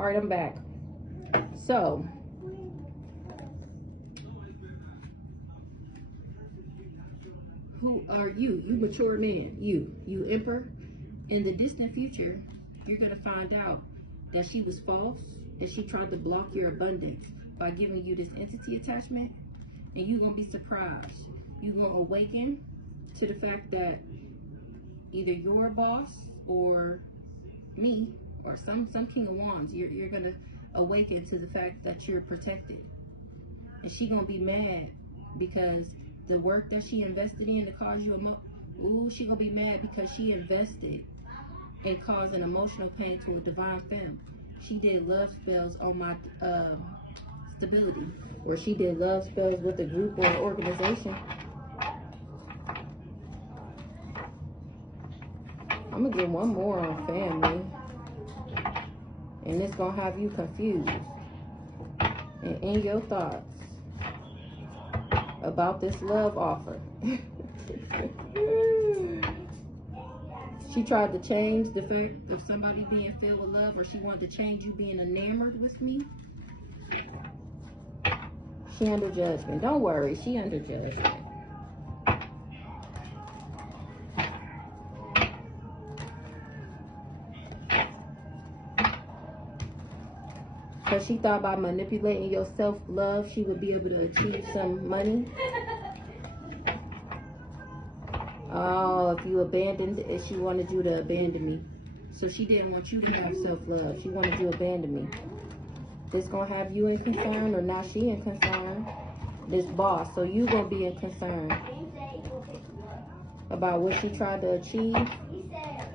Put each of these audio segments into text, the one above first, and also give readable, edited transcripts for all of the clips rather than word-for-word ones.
All right, I'm back. So, who are you? You mature man. You emperor. In the distant future, you're going to find out that she was false and she tried to block your abundance by giving you this entity attachment. And you're going to be surprised. You're going to awaken to the fact that either your boss or me or some King of Wands, you're going to awaken to the fact that you're protected. And she going to be mad because the work that she invested in to cause you she going to be mad because she invested and caused an emotional pain to a divine femme. She did love spells on my stability, or she did love spells with a group or an organization. I'm gonna get one more on family, and it's gonna have you confused and in your thoughts about this love offer. She tried to change the fact of somebody being filled with love, or she wanted to change you being enamored with me. She under judgment. Don't worry, she under judgment. Because she thought by manipulating your self-love, she would be able to achieve some money. Oh, if you abandoned it, she wanted you to abandon me. So she didn't want you to have self-love. She wanted you to abandon me. This gonna have you in concern, or not she in concern. This boss, so you gonna be in concern about what she tried to achieve,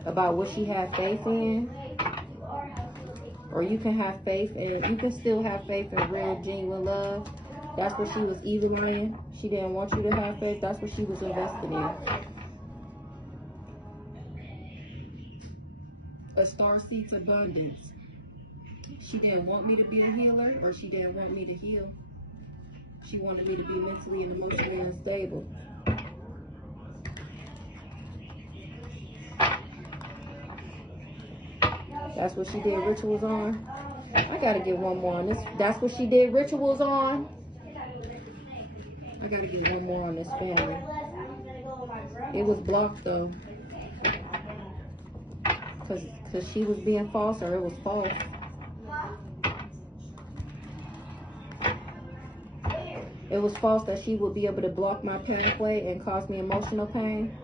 about what she had faith in. Or you can have faith, and you can still have faith in real, genuine love. That's what she was evil in. She didn't want you to have faith. That's what she was invested in. A star seeks abundance. She didn't want me to be a healer, or she didn't want me to heal. She wanted me to be mentally and emotionally unstable. That's what she did rituals on. I gotta get one more on this. That's what she did rituals on. I gotta get one more on this family. It was blocked though. Cause she was being false, or it was false. It was false that she would be able to block my pathway and cause me emotional pain.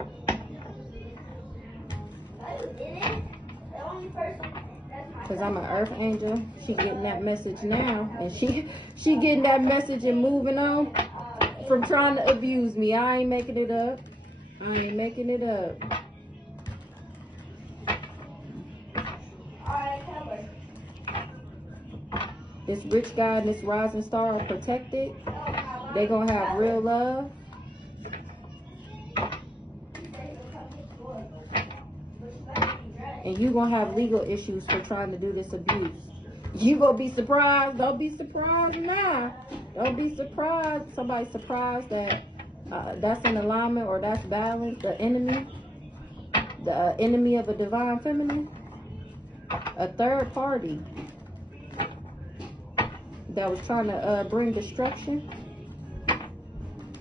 Because I'm an earth angel. She getting that message now. And she getting that message and moving on from trying to abuse me. I ain't making it up. I ain't making it up. This rich guy and this rising star are protected. They gonna have real love. And you gonna have legal issues for trying to do this abuse. You gonna be surprised. Don't be surprised now. Don't be surprised. Somebody surprised that that's in alignment, or that's balance. The enemy of a divine feminine. A third party that was trying to bring destruction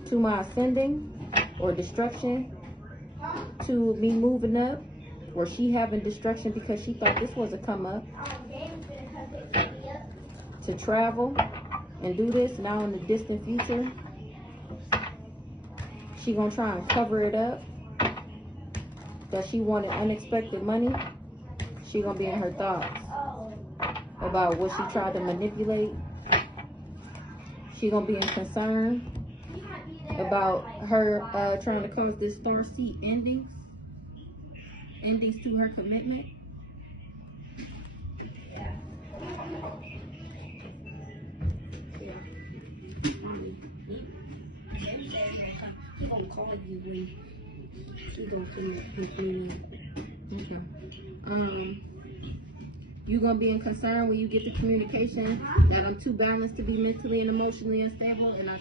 to my ascending, or destruction to me moving up, or she having destruction because she thought this was a come up to travel and do this. Now in the distant future, she gonna try and cover it up that she wanted unexpected money. She gonna be in her thoughts about what she tried to manipulate. She gonna be in concern about her trying to cause this star seed endings to her commitment. Yeah. He gonna call you when he gonna continue. Okay. You're going to be in concern when you get the communication that I'm too balanced to be mentally and emotionally unstable, and I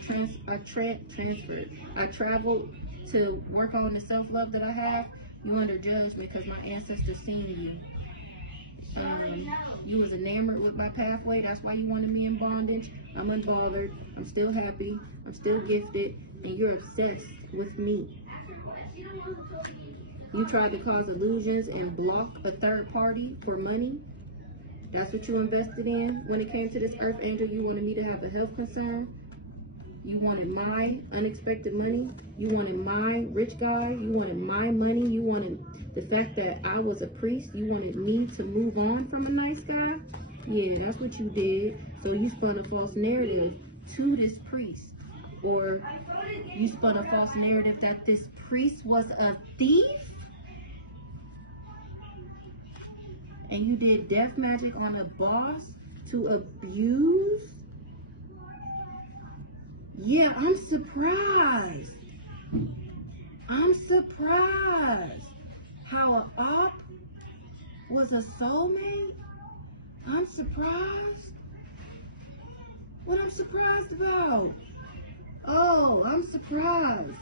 transferred. I traveled to work on the self-love that I have. You under judgment because my ancestors seen in you. You was enamored with my pathway. That's why you wanted me in bondage. I'm unbothered. I'm still happy. I'm still gifted. And you're obsessed with me. You tried to cause illusions and block a third party for money. That's what you invested in. When it came to this earth angel, you wanted me to have a health concern. You wanted my unexpected money. You wanted my rich guy. You wanted my money. You wanted the fact that I was a priest. You wanted me to move on from a nice guy. Yeah, that's what you did. So you spun a false narrative to this priest. Or you spun a false narrative that this priest was a thief. And you did death magic on a boss to abuse. Yeah, I'm surprised. I'm surprised how an op was a soulmate. I'm surprised. What I'm surprised about? Oh, I'm surprised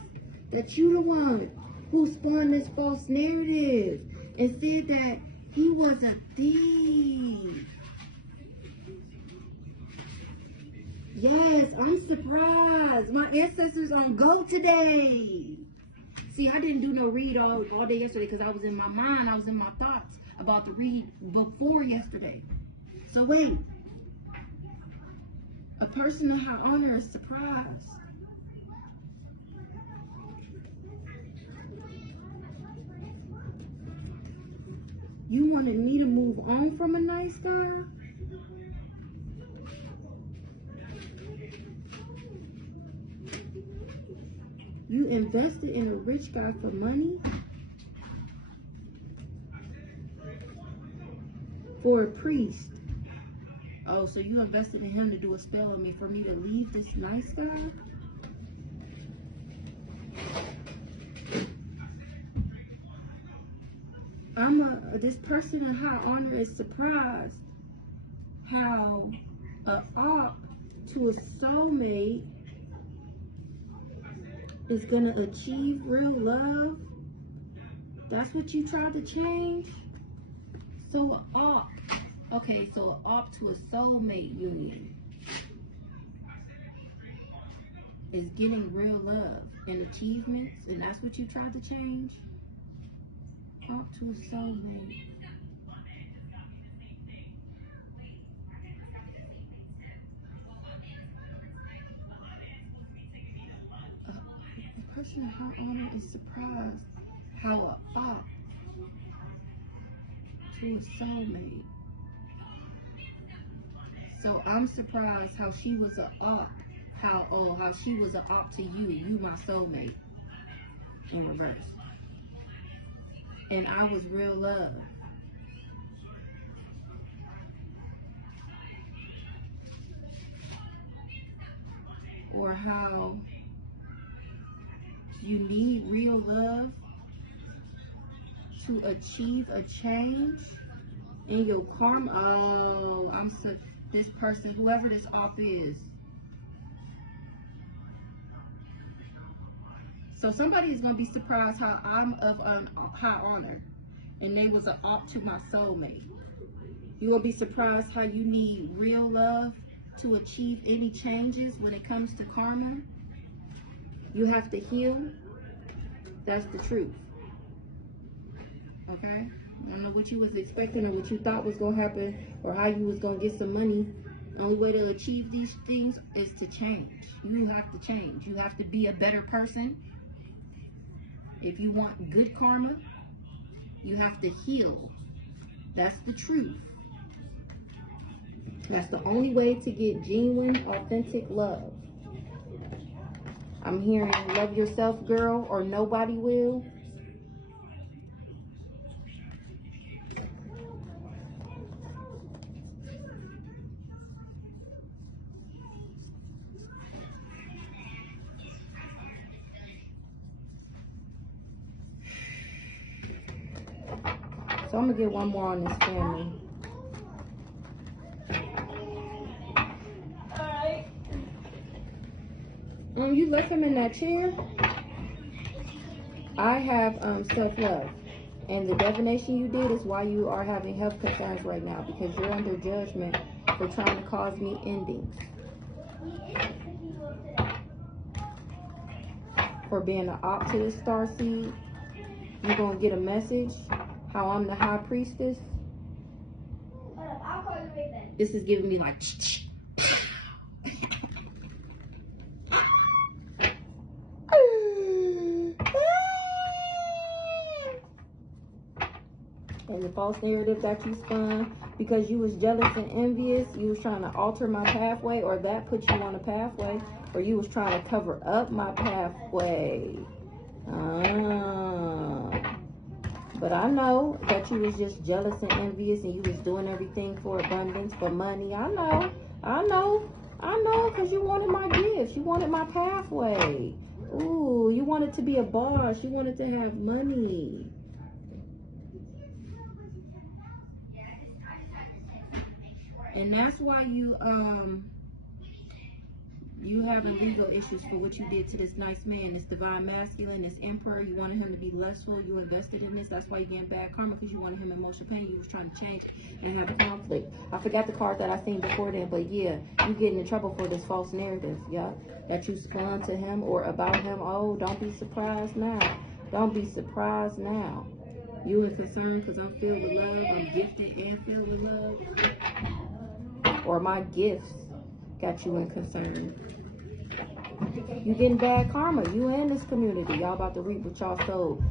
that you the one who spun this false narrative and said that he was a thief. Yes, I'm surprised. My ancestors on go today. See, I didn't do no read all day yesterday because I was in my mind. I was in my thoughts about the read before yesterday. So wait. A person of high honor is surprised. You wanted me to move on from a nice guy? You invested in a rich guy for money? For a priest? Oh, so you invested in him to do a spell on me for me to leave this nice guy? This person in high honor is surprised how an op to a soulmate is gonna achieve real love. That's what you tried to change? So an op, okay, so an op to a soulmate union is getting real love and achievements, and that's what you tried to change? Op to a soulmate. The person in high honor is surprised how an op to a soulmate. So I'm surprised how she was an op. How she was an op to you my soulmate. In reverse. And I was real love. Or how you need real love to achieve a change in your karma. Oh, this person, whoever this off is. So somebody is going to be surprised how I'm of high honor and they was an op to my soulmate. You will be surprised how you need real love to achieve any changes when it comes to karma. You have to heal. That's the truth. Okay? I don't know what you was expecting or what you thought was going to happen or how you was going to get some money. The only way to achieve these things is to change. You have to change. You have to be a better person. If you want good karma, you have to heal. That's the truth. That's the only way to get genuine, authentic love. I'm hearing love yourself, girl, or nobody will. So I'm going to get one more on this family. You left him in that chair. I have self-love. And the divination you did is why you are having health concerns right now, because you're under judgment for trying to cause me endings. For being an op to this star seed, you're going to get a message how I'm the high priestess. This is giving me like and the false narrative that you spun because you was jealous and envious, you was trying to alter my pathway, or that put you on a pathway, or you was trying to cover up my pathway. But I know that you was just jealous and envious, and you was doing everything for abundance, for money. I know, because you wanted my gifts. You wanted my pathway. Ooh, you wanted to be a boss. You wanted to have money. And that's why you having legal issues for what you did to this nice man, this divine masculine, this emperor. You wanted him to be lustful. You invested in this. That's why you're getting bad karma, because you wanted him emotional pain. You was trying to change and have conflict. I forgot the card that I seen before then, but yeah, you getting in trouble for this false narrative, yeah, that you spun to him or about him. Oh, don't be surprised now. Don't be surprised now. You in concern because I'm filled with love. I'm gifted and filled with love. Or my gifts got you in concern. You getting bad karma. You and this community. Y'all about to reap what y'all sowed.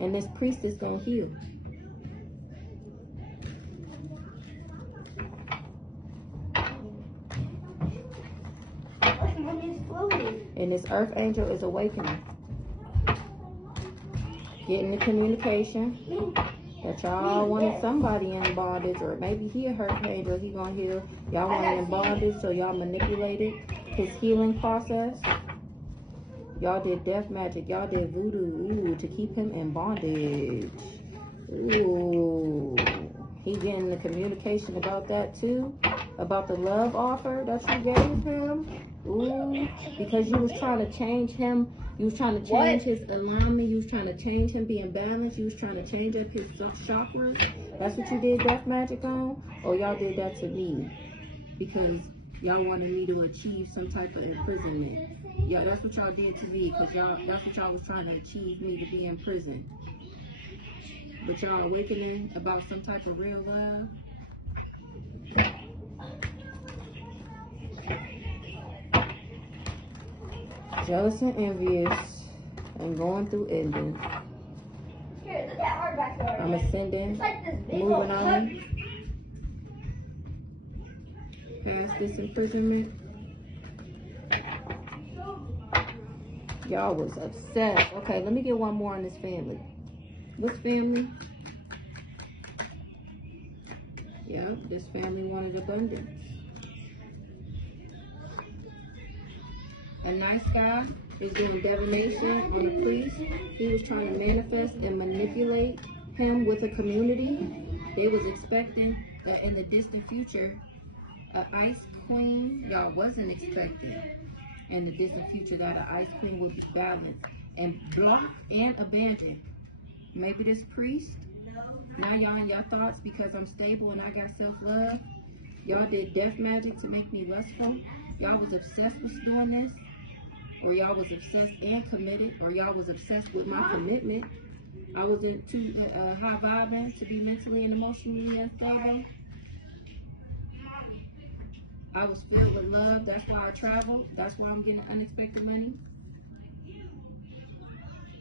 And this priestess gonna heal. And this earth angel is awakening. Getting the communication that y'all wanted somebody in bondage, or maybe he a hurt angel, he gonna heal. Y'all wanted in bondage, so y'all manipulated his healing process. Y'all did death magic, y'all did voodoo, to keep him in bondage. Ooh, he getting the communication about that too, about the love offer that you gave him. Ooh, because you was trying to change him. You was trying to change his alignment. You was trying to change him being balanced. You was trying to change up his chakras. That's what you did death magic on? Or y'all did that to me because y'all wanted me to achieve some type of imprisonment. Yeah, that's what y'all did to me, because that's what y'all was trying to achieve, me to be in prison. But y'all awakening about some type of real love. Jealous and envious and going through endings. I'm ascending, moving on past this imprisonment. Y'all was upset. Okay, let me get one more on this family. What's family? Yeah, this family wanted abundance. A nice guy is doing divination on a priest. He was trying to manifest and manipulate him with a community. They was expecting that in the distant future, an ice queen, y'all wasn't expecting in the distant future that an ice queen would be balanced and blocked and abandoned. Maybe this priest, now y'all in your thoughts because I'm stable and I got self-love. Y'all did death magic to make me lustful. Y'all was obsessed with doing this. Or y'all was obsessed and committed, or y'all was obsessed with my commitment. I wasn't too high vibing to be mentally and emotionally unstable. I was filled with love. That's why I traveled. That's why I'm getting unexpected money.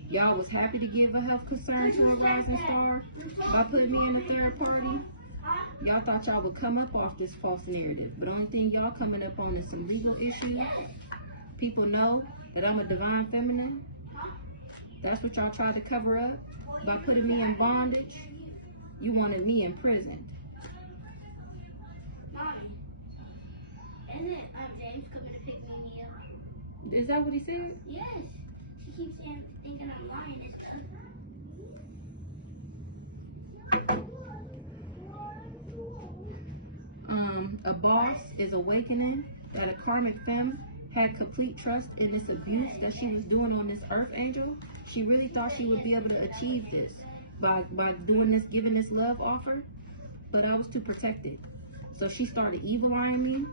Y'all was happy to give a health concern to a rising star by putting me in a third party. Y'all thought y'all would come up off this false narrative. But the only thing y'all coming up on is some legal issues. People know that I'm a divine feminine. That's what y'all tried to cover up by putting me in bondage. You wanted me in prison. Mommy, isn't it James coming to pick me up? Is that what he said? Yes. She keeps thinking I'm lying and stuff. A boss is awakening that a karmic femme had complete trust in this abuse that she was doing on this earth angel. She really thought she would be able to achieve this. by doing this, giving this love offer, but I was too protected. So she started evil eyeing me.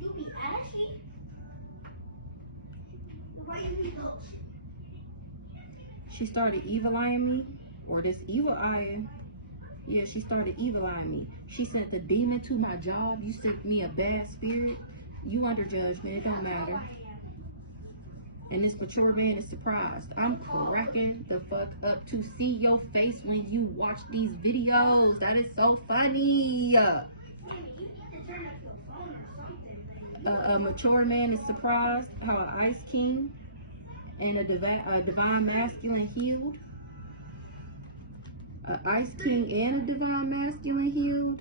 You be ashy? Why you be low? She started evil eyeing me, or this evil eyeing. Yeah, she started evil eyeing me. She sent the demon to my job. You sent me a bad spirit. You under judgment. It don't matter. And this mature man is surprised. I'm cracking the fuck up to see your face when you watch these videos. That is so funny. You need to turn up your phone or something. A mature man is surprised how an ice king and a divine masculine healed. An ice king and a divine masculine healed.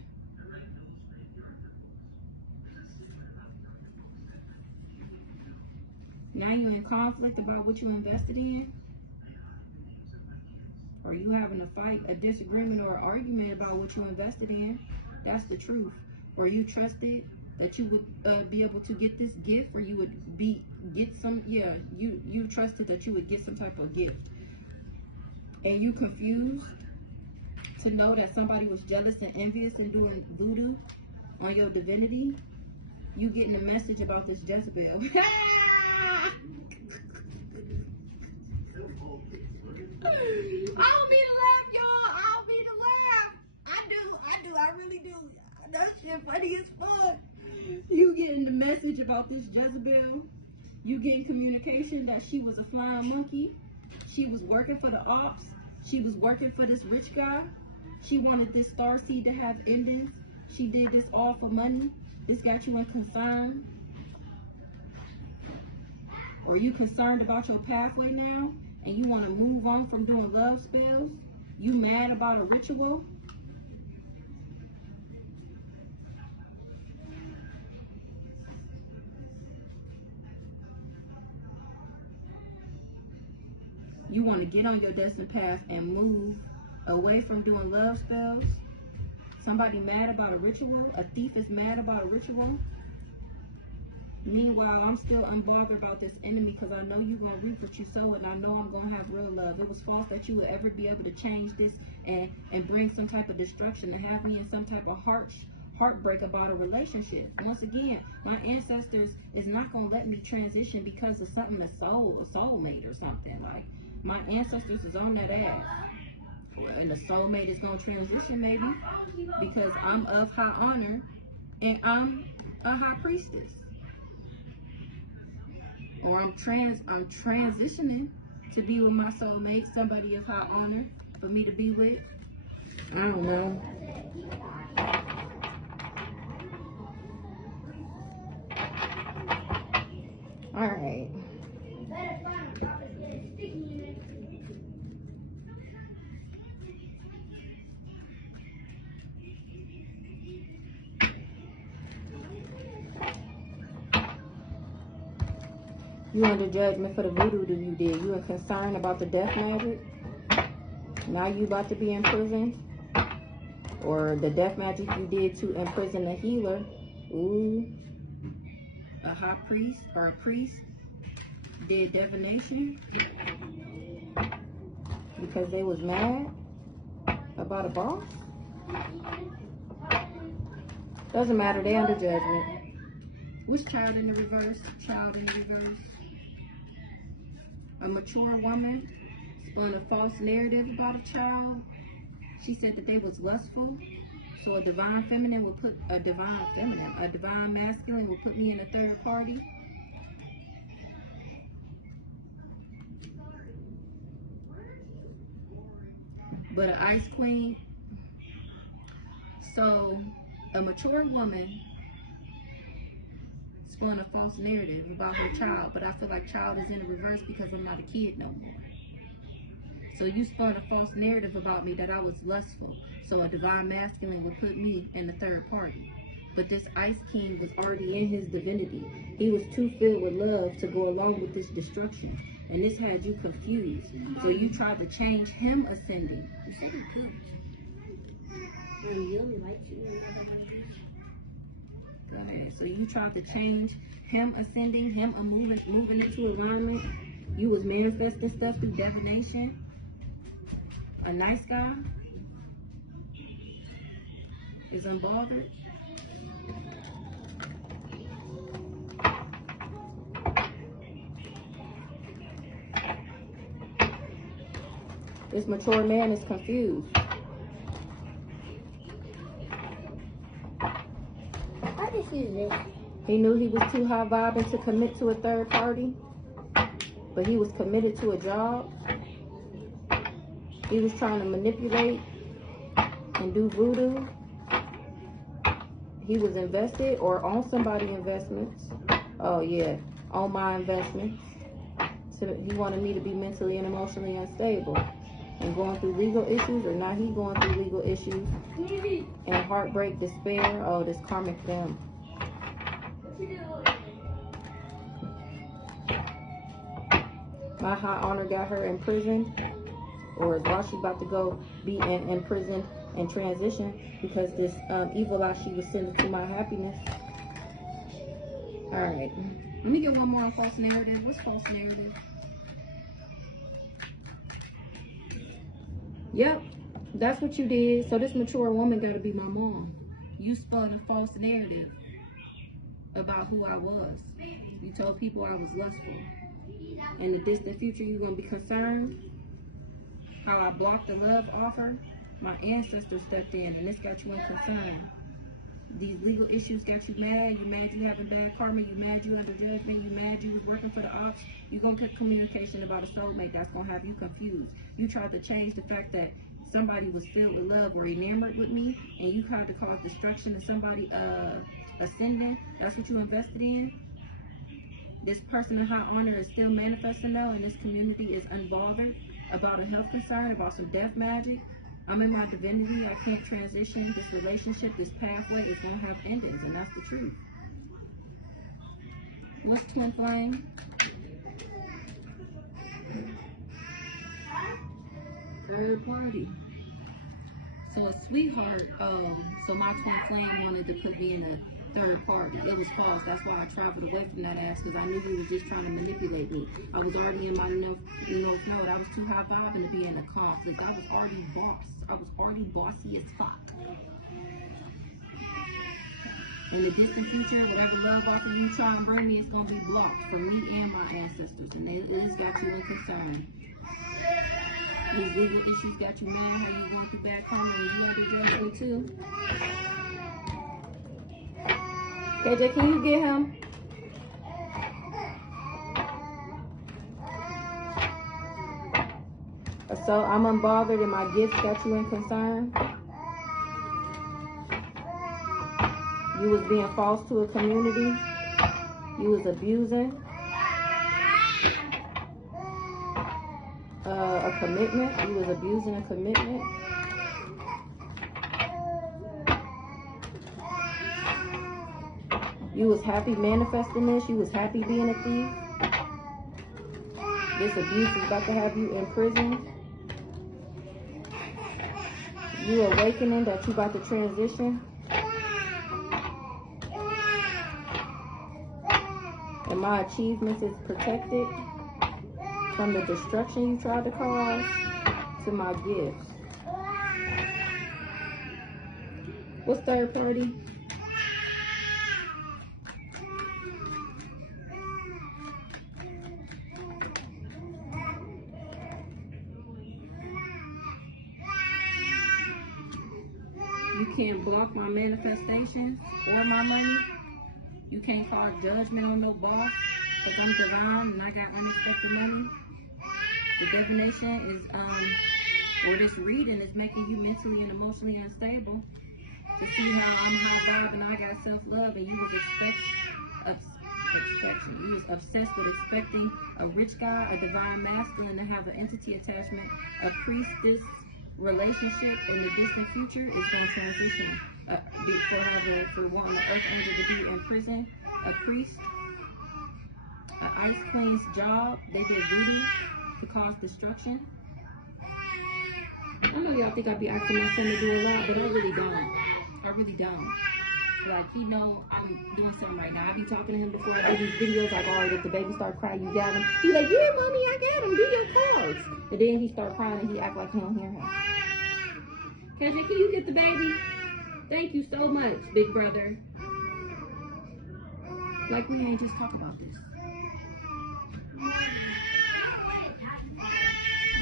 Now you're in conflict about what you invested in? Or you having a fight, a disagreement, or an argument about what you invested in? That's the truth. Or you trusted that you would be able to get this gift, or you would get some, yeah, you trusted that you would get some type of gift. And you confused to know that somebody was jealous and envious and doing voodoo on your divinity. You getting a message about this Jezebel. I don't mean to laugh, y'all. I don't mean to laugh. I really do. That shit funny as fuck. You getting the message about this Jezebel. You getting communication that she was a flying monkey. She was working for the ops. She was working for this rich guy. She wanted this star seed to have endings. She did this all for money. This got you in concern. Or you concerned about your pathway now and you want to move on from doing love spells? You mad about a ritual? You want to get on your destined path and move away from doing love spells? Somebody mad about a ritual? A thief is mad about a ritual? Meanwhile, I'm still unbothered about this enemy because I know you're going to reap what you sow, and I know I'm going to have real love. It was false that you would ever be able to change this and bring some type of destruction, to have me in some type of heartbreak about a relationship. Once again, my ancestors is not going to let me transition because of something that's a soulmate or something. Like, my ancestors is on that ass. And the soulmate is going to transition maybe because I'm of high honor and I'm a high priestess. Or I'm transitioning to be with my soulmate, somebody of high honor for me to be with. I don't know. All right. You under judgment for the voodoo that you did. You are concerned about the death magic. Now you about to be in prison. Or the death magic you did to imprison a healer. Ooh. A high priest or a priest did divination because they was mad about a boss. Doesn't matter. They under judgment. What's child in the reverse? Child in the reverse. A mature woman spun a false narrative about a child. She said that they was lustful. So a divine feminine would put a divine masculine would put me in a third party. But an ice queen. So a mature woman spun a false narrative about her child, but I feel like child is in the reverse because I'm not a kid no more. So you spun a false narrative about me that I was lustful. So a divine masculine would put me in the third party. But this ice king was already in his divinity. He was too filled with love to go along with this destruction. And this had you confused. So you tried to change him ascending. You said he could. He really liked you. Go ahead. So you tried to change him ascending, him moving into alignment You was manifesting stuff through divination. A nice guy is unbothered. This mature man is confused. What is this? He knew he was too high vibing to commit to a third party, but he was committed to a job. He was trying to manipulate and do voodoo. He was invested or on somebody's investments. Oh yeah, on my investments. So he wanted me to be mentally and emotionally unstable and going through legal issues, or not he going through legal issues and heartbreak, despair. Oh, this karmic them. My high honor got her in prison, or while she about to go be in prison and transition because this evil eye she was sending to my happiness. All right, let me get one more on false narrative. What's false narrative? Yep, that's what you did. So this mature woman got to be my mom. You spun a false narrative about who I was. You told people I was lustful. In the distant future, you're going to be concerned how I blocked the love offer. My ancestors stepped in, and this got you in concern. These legal issues got you mad. You mad you having bad karma. You mad you under judgment. You mad you was working for the ops. You're going to get communication about a soulmate that's going to have you confused. You tried to change the fact that somebody was filled with love or enamored with me, and you tried to cause destruction of somebody ascending. That's what you invested in. This person in high honor is still manifesting though, and this community is unbothered about a health concern, about some death magic. I'm in my divinity. I can't transition. This relationship, this pathway is going to have endings, and that's the truth. What's twin flame? Third party. So a sweetheart, so my twin flame wanted to put me in a third party. It was false. That's why I traveled away from that ass, because I knew he was just trying to manipulate me. I was already in my north node. I was too high vibing to be in a conflict. I was already boss. I was already bossy as fuck. In the distant future, whatever love offer you try and bring me, it's going to be blocked from me and my ancestors. And it has got you in concern. These legal issues got you mad. How you going through bad karma and you under judgment too? KJ, can you get him? So I'm unbothered and my gifts got you in concern. You was being false to a community. You was abusing a commitment. You was abusing a commitment. You was happy manifesting this. You was happy being a thief. This abuse is about to have you in prison. You awakening that you about to transition. And my achievements is protected from the destruction you tried to cause to my gifts. What's third party? You can't block my manifestation or my money. You can't cause judgment on no boss because I'm divine and I got unexpected money. The divination is, or this reading is making you mentally and emotionally unstable to see how I'm high vibe and I got self-love, and you was you was obsessed with expecting a rich guy, a divine masculine to have an entity attachment, a priestess relationship in the distant future is going to transition. For wanting the earth angel to be in prison, a priest, an ice queen's job, they did voodoo to cause destruction. I know y'all think I be asking my son to do a lot, but I really don't. I really don't. Like, he know I'm doing something right now. I be talking to him before I do these videos, like, all right, if the baby start crying, you got him. He like, yeah, mommy, I got him. Do your cards. And then he start crying and he act like he don't hear him. Kendrick, can you get the baby? Thank you so much, big brother. Like, we ain't just talk about this.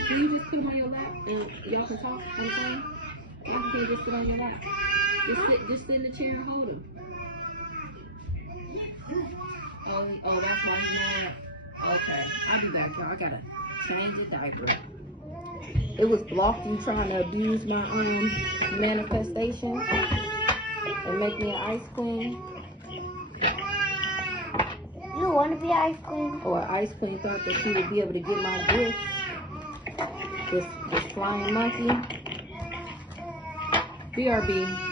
So you just put him on your lap and y'all can talk on the phone? Y'all can just sit on your lap. Just sit in the chair and hold him. Oh, that's why he's not. Okay, I'll be back, y'all. I gotta change the diaper. It was blocking trying to abuse my manifestation and make me an ice queen. You want to be ice cream? Or ice queen thought that she would be able to get my gift. This flying monkey. BRB.